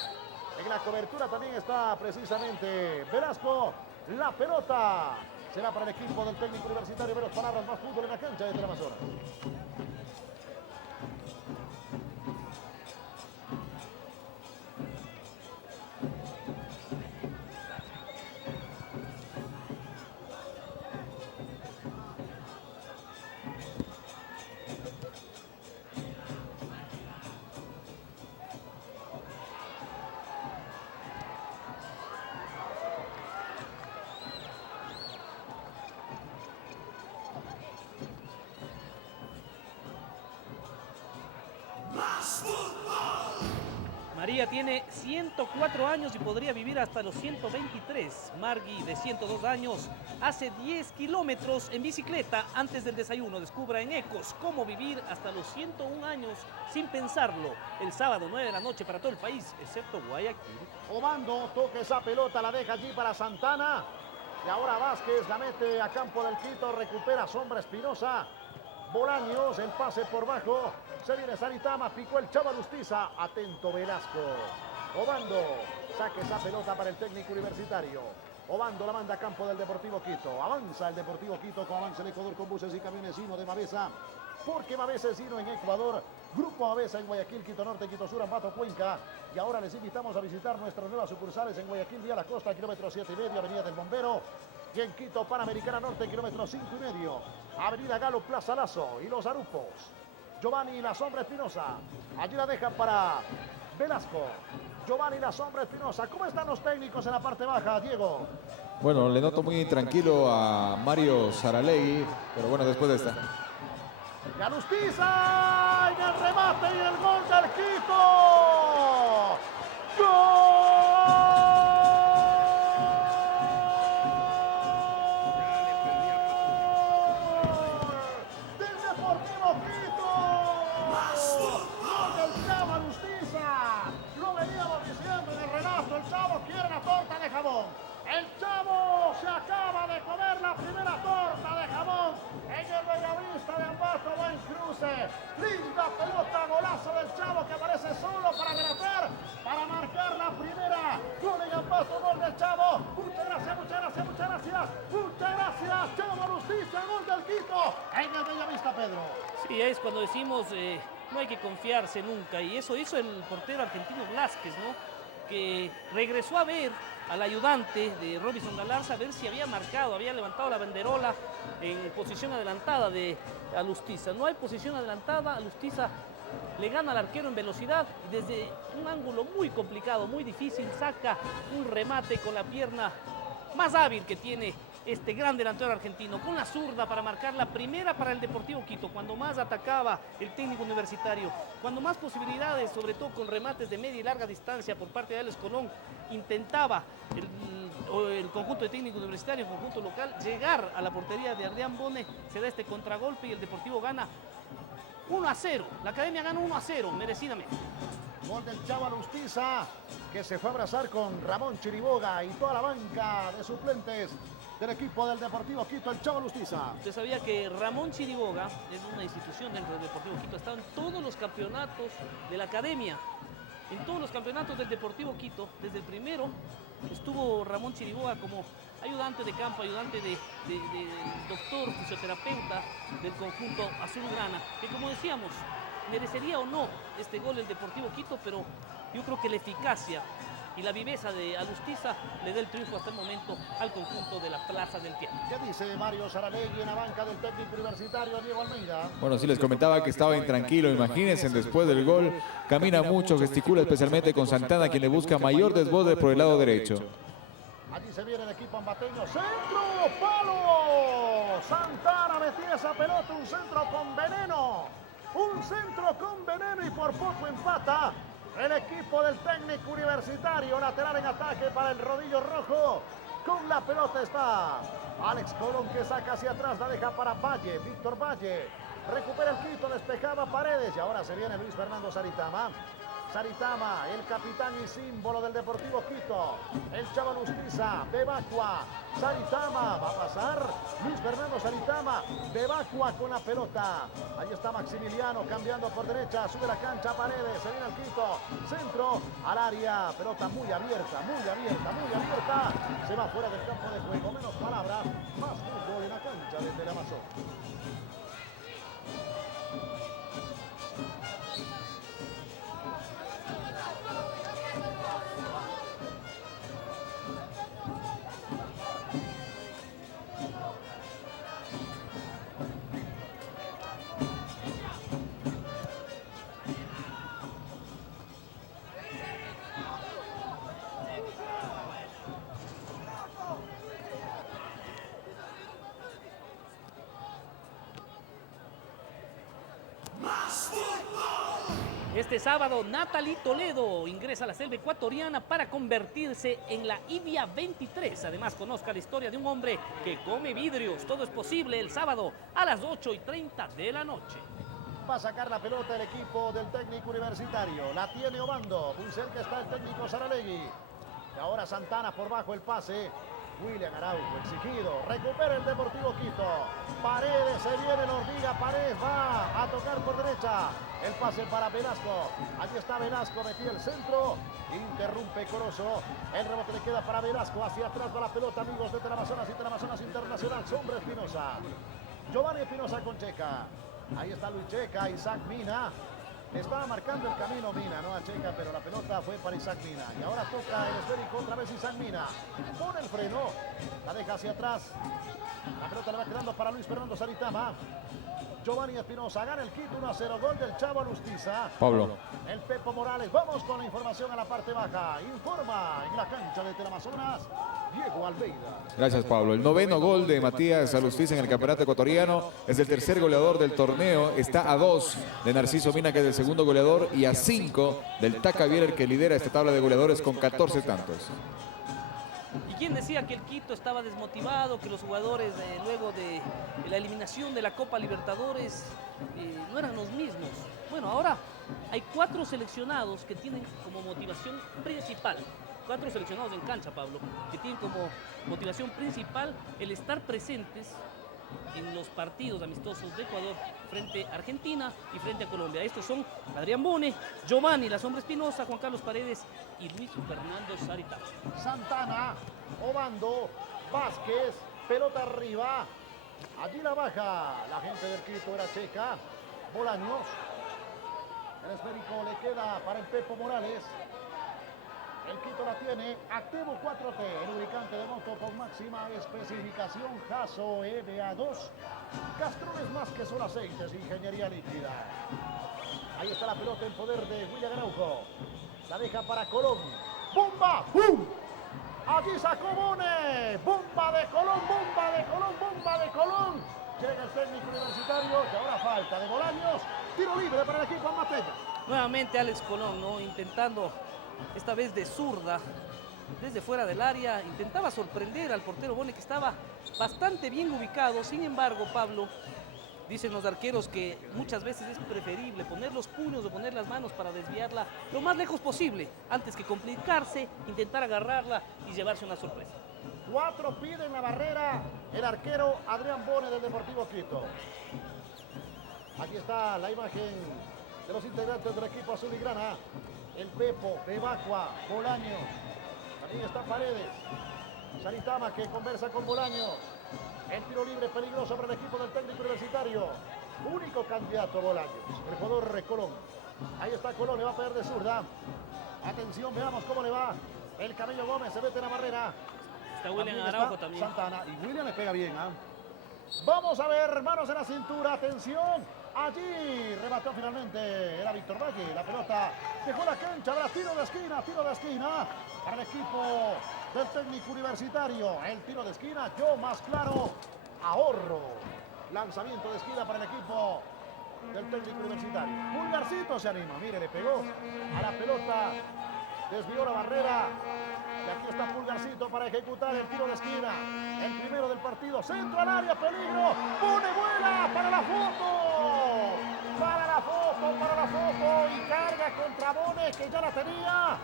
En la cobertura también está precisamente Velasco. La pelota será para el equipo del técnico universitario. Menos palabras, más fútbol en la cancha de Teleamazonas. María tiene 104 años y podría vivir hasta los 123. Margui, de 102 años, hace 10 kilómetros en bicicleta antes del desayuno. Descubra en Ecos cómo vivir hasta los 101 años sin pensarlo. El sábado 9 de la noche para todo el país, excepto Guayaquil. Obando toca esa pelota, la deja allí para Santana. Y ahora Vázquez la mete a campo del Quito, recupera Sombra Espinosa. Bolaños, el pase por bajo. Se viene Saritama, picó el Chava Lustiza. Atento Velasco. Obando saca esa pelota para el técnico universitario. Obando la manda a campo del Deportivo Quito. Avanza el Deportivo Quito, con avanza el Ecuador con buses y camiones Sino de Mavesa. Porque Mavesa es Sino en Ecuador. Grupo Mavesa en Guayaquil, Quito Norte, Quito Sur, Ambato, Cuenca. Y ahora les invitamos a visitar nuestras nuevas sucursales en Guayaquil, vía la costa, kilómetro 7,5, Avenida del Bombero. Y en Quito, Panamericana Norte, kilómetro 5,5. Avenida Galo, Plaza Lazo y Los Arupos. Giovanni La Sombra Espinosa. Allí la dejan para Velasco. Giovanni La Sombra Espinosa. ¿Cómo están los técnicos en la parte baja, Diego? Bueno, le noto muy tranquilo a Mario Saralegui, pero bueno, después de esta. Alustiza en el remate y el gol del Quito. ¡Gol! Del Deportivo Quito. Gol del Chavo Alustiza. Lo veníamos diciendo en el relato. El Chavo quiere la torta de jamón. El Chavo se acaba de comer la primera torta de jamón en el Bellavista de Ambato. Buen cruce. Linda pelota, golazo del Chavo que aparece solo para adelantar, para marcar la primera. Gol en Ambato, gol del Chavo. Muchas gracias, muchas gracias, muchas gracias. Muchas gracias. Chavo Alustiza, gol del Quito en el Bellavista, Pedro. Sí, es cuando decimos no hay que confiarse nunca. Y eso hizo el portero argentino Blázquez, ¿no? Que regresó a ver al ayudante de Robinson Galarza a ver si había marcado, había levantado la banderola en posición adelantada de Alustiza. No hay posición adelantada, Alustiza le gana al arquero en velocidad y desde un ángulo muy complicado, muy difícil, saca un remate con la pierna más hábil que tiene este gran delantero argentino, con la zurda para marcar la primera para el Deportivo Quito, cuando más atacaba el técnico universitario, cuando más posibilidades, sobre todo con remates de media y larga distancia por parte de Alex Colón, intentaba el conjunto de técnico universitario, el conjunto local, llegar a la portería de Adrián Bone. Se da este contragolpe y el Deportivo gana 1-0. La Academia gana 1-0, merecidamente. Gol del Chavo Alustiza, que se fue a abrazar con Ramón Chiriboga y toda la banca de suplentes del equipo del Deportivo Quito, el Chavo Alustiza. Usted sabía que Ramón Chiriboga es una institución dentro del Deportivo Quito, ha estado en todos los campeonatos de la Academia, en todos los campeonatos del Deportivo Quito. Desde el primero estuvo Ramón Chiriboga como ayudante de campo, ayudante de doctor, fisioterapeuta del conjunto azulgrana, que como decíamos, merecería o no este gol el Deportivo Quito, pero yo creo que la eficacia y la viveza de Alustiza le da el triunfo hasta el momento al conjunto de la Plaza del Tiempo. ¿Qué dice Mario Saralegui en la banca del técnico universitario Diego Almeida? Bueno, sí les comentaba que estaba intranquilo, imagínense, después del gol, camina mucho, gesticula especialmente con Santana, quien le busca mayor desborde por el lado derecho. Allí se viene el equipo ambateño, centro, palo, Santana metía esa pelota, un centro con veneno, y por poco empata el equipo del técnico universitario. Lateral en ataque para el rodillo rojo. Con la pelota está Alex Colón, que saca hacia atrás, la deja para Valle, Víctor Valle. Recupera el Quito, despejaba Paredes y ahora se viene Luis Fernando Saritama. Saritama, el capitán y símbolo del Deportivo Quito. El Chavo Alustiza, Bebacua, Saritama, va a pasar Luis Fernando Saritama, Bebacua con la pelota. Ahí está Maximiliano cambiando por derecha, sube la cancha Paredes, se viene al Quito, centro al área, pelota muy abierta, se va fuera del campo de juego, menos palabras, más fútbol en la cancha desde el Amazon. Este sábado, Natalie Toledo ingresa a la selva ecuatoriana para convertirse en la IBIA 23. Además, conozca la historia de un hombre que come vidrios. Todo es posible el sábado a las 8:30 de la noche. Va a sacar la pelota el equipo del técnico universitario. La tiene Obando. Muy cerca está el técnico Saralegui. Y ahora Santana por bajo el pase. William Araujo exigido. Recupera el Deportivo Quito. Paredes, se viene la hormiga. Paredes va a tocar por derecha. El pase para Velasco. Allí está Velasco, metió el centro. Interrumpe Corozo. El rebote le queda para Velasco. Hacia atrás va la pelota, amigos de Teleamazonas Internacional. Sombra Espinosa. Giovanni Espinosa con Checa. Ahí está Luis Checa, Isaac Mina. Estaba marcando el camino Mina, no a Checa, pero la pelota fue para Isaac Mina. Y ahora toca el esférico otra vez Isaac Mina. Pone el freno, la deja hacia atrás. La pelota le va quedando para Luis Fernando Saritama. Giovanni Espinosa gana el Quito 1-0. Gol del Chavo Alustiza. Pablo. El Pepo Morales. Vamos con la información a la parte baja. Informa en la cancha de Teleamazonas Diego Almeida. Gracias, Pablo. El 9º gol de Matías Alustiza en el campeonato ecuatoriano. Es el tercer goleador del torneo. Está a 2 de Narciso Mina, que es el segundo goleador, y a 5 del Taca Bieler, que lidera esta tabla de goleadores con 14 tantos. ¿Y quién decía que el Quito estaba desmotivado, que los jugadores luego de la eliminación de la Copa Libertadores no eran los mismos? Bueno, ahora hay 4 seleccionados que tienen como motivación principal, 4 seleccionados en cancha, Pablo, que tienen como motivación principal el estar presentes en los partidos amistosos de Ecuador frente a Argentina y frente a Colombia. Estos son Adrián Bone, Giovanni La Sombra Espinosa, Juan Carlos Paredes y Luis Fernando Saritama. Santana, Obando, Vázquez, pelota arriba. Allí la baja la gente del Quito, era Checa. Bolaños. El esférico le queda para el Pepo Morales. El Quito la tiene, Activo 4T, el lubricante de moto con máxima especificación Jaso EBA2. Castrones más que son aceites, ingeniería líquida. Ahí está la pelota en poder de William Araujo. La deja para Colón. ¡Bomba! ¡Bum! Allí sacó Bone. ¡Bomba de Colón! ¡Bomba de Colón! ¡Bomba de Colón! Llega el técnico universitario y ahora falta de Bolaños. Tiro libre para el equipo amateño. Nuevamente Alex Colón, ¿no? Intentando esta vez de zurda, desde fuera del área, intentaba sorprender al portero Bone, que estaba bastante bien ubicado. Sin embargo, Pablo, dicen los arqueros que muchas veces es preferible poner los puños o poner las manos para desviarla lo más lejos posible, antes que complicarse, intentar agarrarla y llevarse una sorpresa. 4 piden la barrera el arquero Adrián Bone del Deportivo Quito. Aquí está la imagen de los integrantes del equipo azul y grana. El Pepo, Bebacua, Bolaños. También está Paredes. Saritama, que conversa con Bolaños. El tiro libre peligroso para el equipo del técnico universitario. Único candidato Bolaños. El jugador Colón. Ahí está Colón, le va a pegar de zurda. Atención, veamos cómo le va. El Camello Gómez se mete en la barrera. Está William Araujo también. Santana. Y William le pega bien, ¿ah? Vamos a ver, manos en la cintura, atención. Allí remató finalmente, era Víctor Valle. La pelota dejó la cancha, habrá tiro de esquina para el equipo del técnico universitario. El tiro de esquina, yo más claro, ahorro. Lanzamiento de esquina para el equipo del técnico universitario. Pulgarcito se anima, mire, le pegó a la pelota, desvió la barrera. Y aquí está Pulgarcito para ejecutar el tiro de esquina. El primero del partido. Centro al área, peligro. Bone vuela para la foto. Para la foto. Y carga contra Bone, que ya la tenía.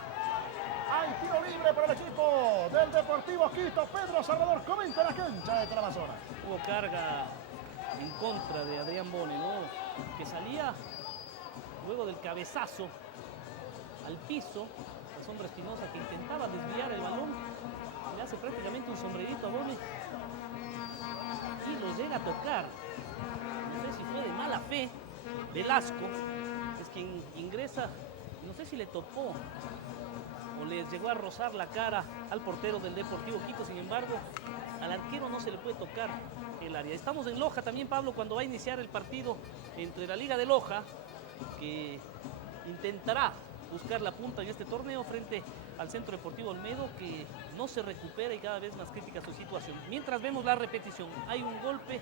Hay tiro libre para el equipo del Deportivo Quito. Pedro Salvador comenta la cancha de Teleamazonas. Hubo carga en contra de Adrián Bone, ¿no? Que salía luego del cabezazo al piso. La Sombra Espinosa, que intentaba desviar el balón, le hace prácticamente un sombrerito a Bone y lo llega a tocar. No sé si fue de mala fe. Velasco es quien ingresa, no sé si le topó o le llegó a rozar la cara al portero del Deportivo Quito. Sin embargo, al arquero no se le puede tocar el área. Estamos en Loja también, Pablo, cuando va a iniciar el partido entre la Liga de Loja, que intentará buscar la punta en este torneo frente al Centro Deportivo Olmedo, que no se recupera y cada vez más crítica su situación. Mientras vemos la repetición, hay un golpe,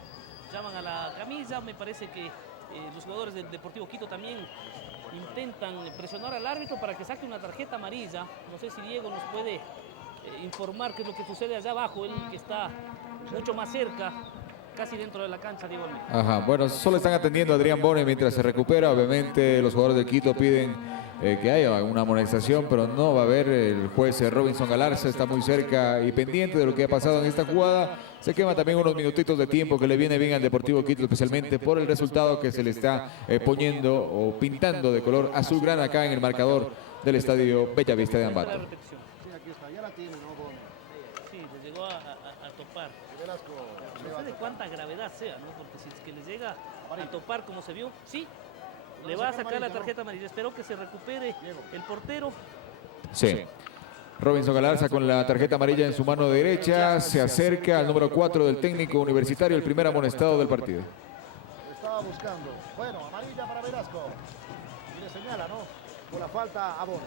llaman a la camilla, me parece que los jugadores del Deportivo Quito también intentan presionar al árbitro para que saque una tarjeta amarilla. No sé si Diego nos puede informar qué es lo que sucede allá abajo, él que está mucho más cerca, casi dentro de la cancha, Diego Olmedo. Ajá, bueno, solo están atendiendo a Adrián Bone mientras se recupera. Obviamente los jugadores de Quito piden que haya una amonestación, pero no va a haber. El juez Robinson Galarza está muy cerca y pendiente de lo que ha pasado en esta jugada. Se quema también unos minutitos de tiempo que le viene bien al Deportivo Quito, especialmente por el resultado que se le está poniendo o pintando de color azulgrana acá en el marcador del estadio Bellavista de Ambato. Sí, aquí está, ya la tiene, ¿no, Bone? Sí, le llegó a topar. Velasco. No sé de cuánta gravedad sea, ¿no? Porque si es que le llega a topar como se vio, sí, Le va a sacar la tarjeta amarilla. Espero que se recupere el portero. Sí. Robinson Galarza con la tarjeta amarilla en su mano derecha. Se acerca al número 4 del técnico universitario, el primer amonestado del partido. Estaba buscando. Bueno, amarilla para Velasco. Y le señala, ¿no? Por la falta a Bono.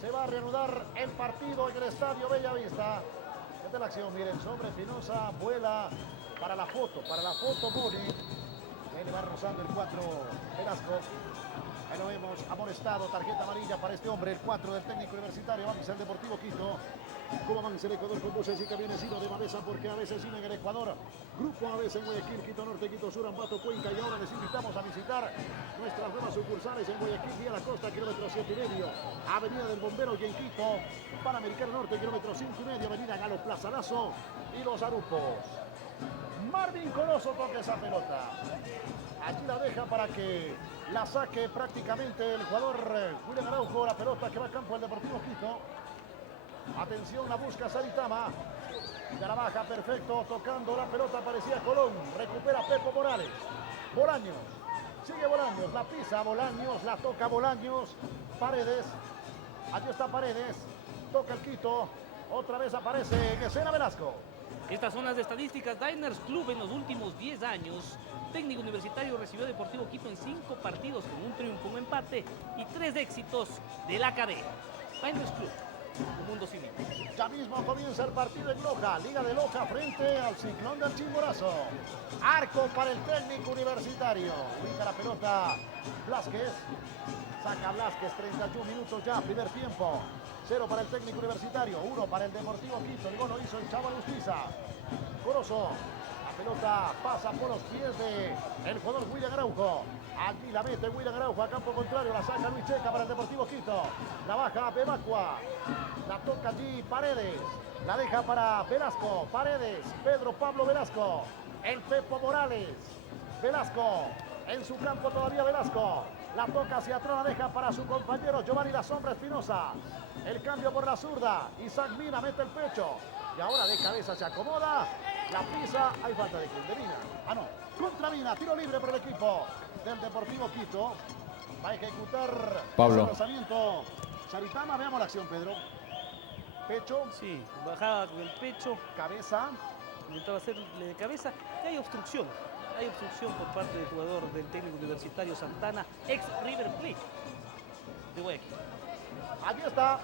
Se va a reanudar el partido en el estadio Bellavista. Esta es la acción, miren, sobre Espinosa, vuela para la foto Boni. Ahí le va rozando el 4 Velasco. Ahí lo vemos, amonestado, tarjeta amarilla para este hombre, el 4 del técnico universitario, avisa el Deportivo Quito. ¿Cómo avanza el Ecuador con buses y camiones Sino de Mavesa? Porque a veces Sino en el Ecuador, Grupo a veces en Guayaquil, Quito Norte, Quito Sur, Ambato, Cuenca, y ahora les invitamos a visitar nuestras nuevas sucursales en Guayaquil, Vía La Costa, kilómetro 7,5, Avenida del Bombero y en Quito, Panamericano Norte, kilómetro 5,5, Avenida Galo Plaza Lazo y Los Arupos. Marvin Corozo toca esa pelota. Aquí la deja para que la saque prácticamente el jugador William Araujo. La pelota que va al campo del Deportivo Quito. Atención, la busca Saritama. Ya la baja, perfecto. Tocando la pelota, parecía Colón. Recupera Pepo Morales. Bolaños. Sigue Bolaños. La pisa Bolaños. La toca Bolaños. Paredes. Allí está Paredes. Toca el Quito. Otra vez aparece en escena Velasco. Estas son las estadísticas. Diners Club en los últimos 10 años. Técnico universitario recibió Deportivo Quito en 5 partidos con un triunfo, un empate y 3 éxitos de la cadena. Diners Club, Mundo Civil. Ya mismo comienza el partido en Loja. Liga de Loja frente al Ciclón del Chimborazo. Arco para el técnico universitario. Ubica la pelota Blázquez. Saca Blázquez, 31 minutos ya, primer tiempo. 0 para el técnico universitario, 1 para el Deportivo Quito. El gol lo hizo el Chavo Alustiza. Corozo. La pelota pasa por los pies del jugador William Araujo. Aquí la mete William Araujo a campo contrario. La saca Luis Checa para el Deportivo Quito. La baja Bebacua. La toca allí Paredes. La deja para Velasco. Paredes. Pedro Pablo Velasco. El Pepo Morales. Velasco. En su campo todavía Velasco. La toca hacia atrás, la deja para su compañero Giovanni La Sombra Espinosa. El cambio por la zurda. Isaac Mina mete el pecho. Y ahora de cabeza se acomoda. La pisa. Hay falta de Mina. Ah, no. Contra Mina. Tiro libre por el equipo del Deportivo Quito. Va a ejecutar Pablo. el lanzamiento. Saritama, veamos la acción, Pedro. Pecho. Sí, bajaba con el pecho. Cabeza. Intentaba hacerle de cabeza. Y hay obstrucción. Hay obstrucción por parte del jugador del técnico universitario Santana, ex River Plate de Guayaquil. Aquí está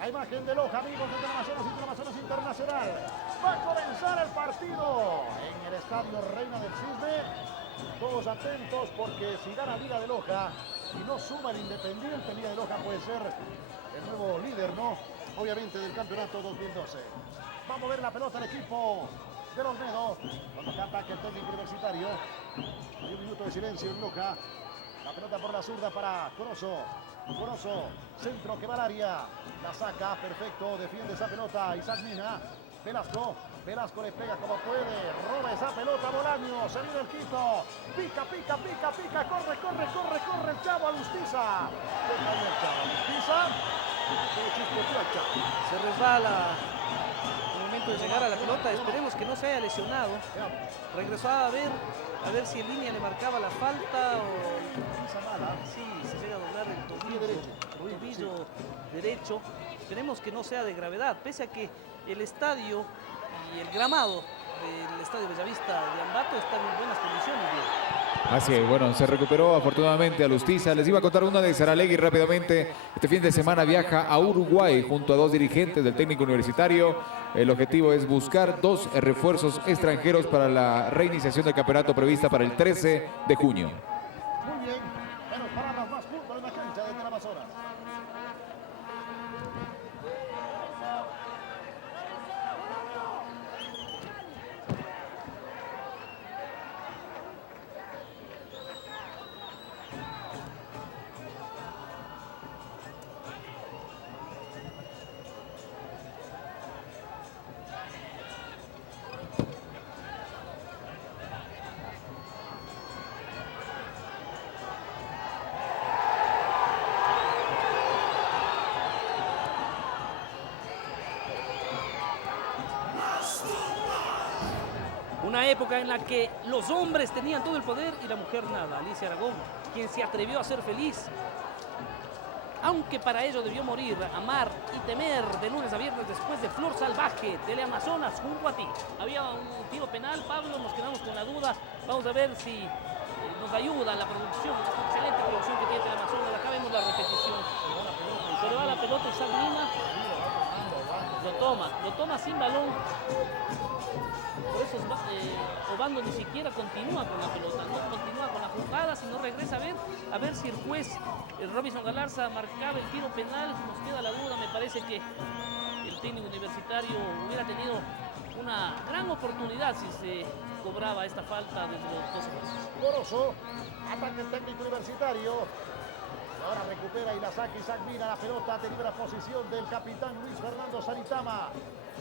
la imagen de Loja, amigos de Amazonas Internacional. Va a comenzar el partido en el estadio Reina del Cisne. Todos atentos porque si gana Liga de Loja y no suma el Independiente, Liga de Loja puede ser el nuevo líder, ¿no? Obviamente del campeonato 2012. Va a mover la pelota el equipo del Olmedo, cuando que ataque el técnico universitario. Hay un minuto de silencio en Loja. La pelota por la zurda para Corozo. Corozo, centro que va al área. La saca, perfecto, defiende esa pelota Isaac Mina. Velasco, Velasco le pega como puede. Roba esa pelota Bolaño. Se viene el Quito. Pica, pica, pica, pica. Corre, corre, corre, corre el Chavo Alustiza. Deja ahí el Chavo Alustiza. Se resbala al momento de llegar a la pelota. Esperemos que no se haya lesionado. Regresó a ver si en línea le marcaba la falta o sí, se llega a doblar el tobillo derecho. Esperemos que no sea de gravedad, pese a que el estadio y el gramado del estadio Bellavista de Ambato están en buenas condiciones. Así es, bueno, se recuperó afortunadamente Alustiza. Les iba a contar una de Saralegui rápidamente. Este fin de semana viaja a Uruguay junto a 2 dirigentes del técnico universitario. El objetivo es buscar 2 refuerzos extranjeros para la reiniciación del campeonato prevista para el 13 de junio. Muy bien, menos palabras, más fútbol en la cancha desde el Amazonas. Una época en la que los hombres tenían todo el poder y la mujer nada. Alicia Aragón, quien se atrevió a ser feliz, aunque para ello debió morir, amar y temer de lunes a viernes después de Flor Salvaje, Teleamazonas, junto a ti. Había un tiro penal, Pablo, nos quedamos con la duda. Vamos a ver si nos ayuda la producción, la excelente producción que tiene Teleamazonas. Acá vemos la repetición. Se le va la pelota y Mina lo toma sin balón. Por eso Obando ni siquiera continúa con la pelota, no continúa con la jugada, sino regresa a ver si el juez Robinson Galarza marcaba el tiro penal. Nos queda la duda, me parece que el técnico universitario hubiera tenido una gran oportunidad si se cobraba esta falta desde los 12 pasos. Corozo, ataque el técnico universitario. Ahora recupera y la saca Isaac Mina, la pelota de libre posición del capitán Luis Fernando Saritama.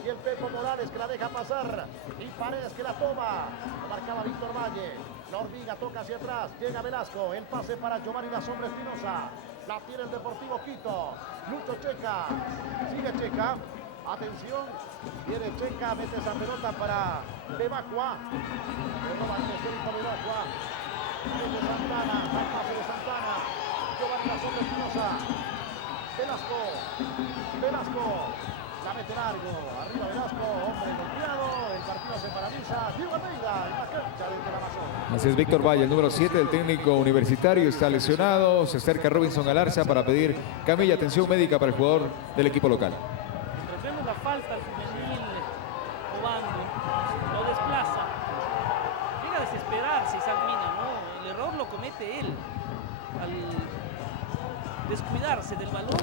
Y el Pepo Morales que la deja pasar. Y Paredes que la toma. Lo marcaba Víctor Valle. La hormiga toca hacia atrás. Llega Velasco. El pase para Giovanni La Sombra Espinosa. La tiene el Deportivo Quito. Lucho Checa. Sigue Checa. Atención. Viene Checa. Mete esa pelota para Bebacua. Pero va a crecer y para Bebacua. Viene Santana. El pase de Santana. Giovanni La Sombra Espinosa. Velasco. La mete largo, arriba Velasco, hombre golpeado, el partido se paraliza, Diego Almeida en la cancha de Teleamazonas. Así es, Víctor Valle, el número 7 del técnico universitario, está lesionado, se acerca Robinson Galarza para pedir camilla, atención médica para el jugador del equipo local. Mientras vemos la falta al juvenil Obando, lo desplaza, llega a desesperarse Isaac Mina, ¿no? El error lo comete él al descuidarse del balón.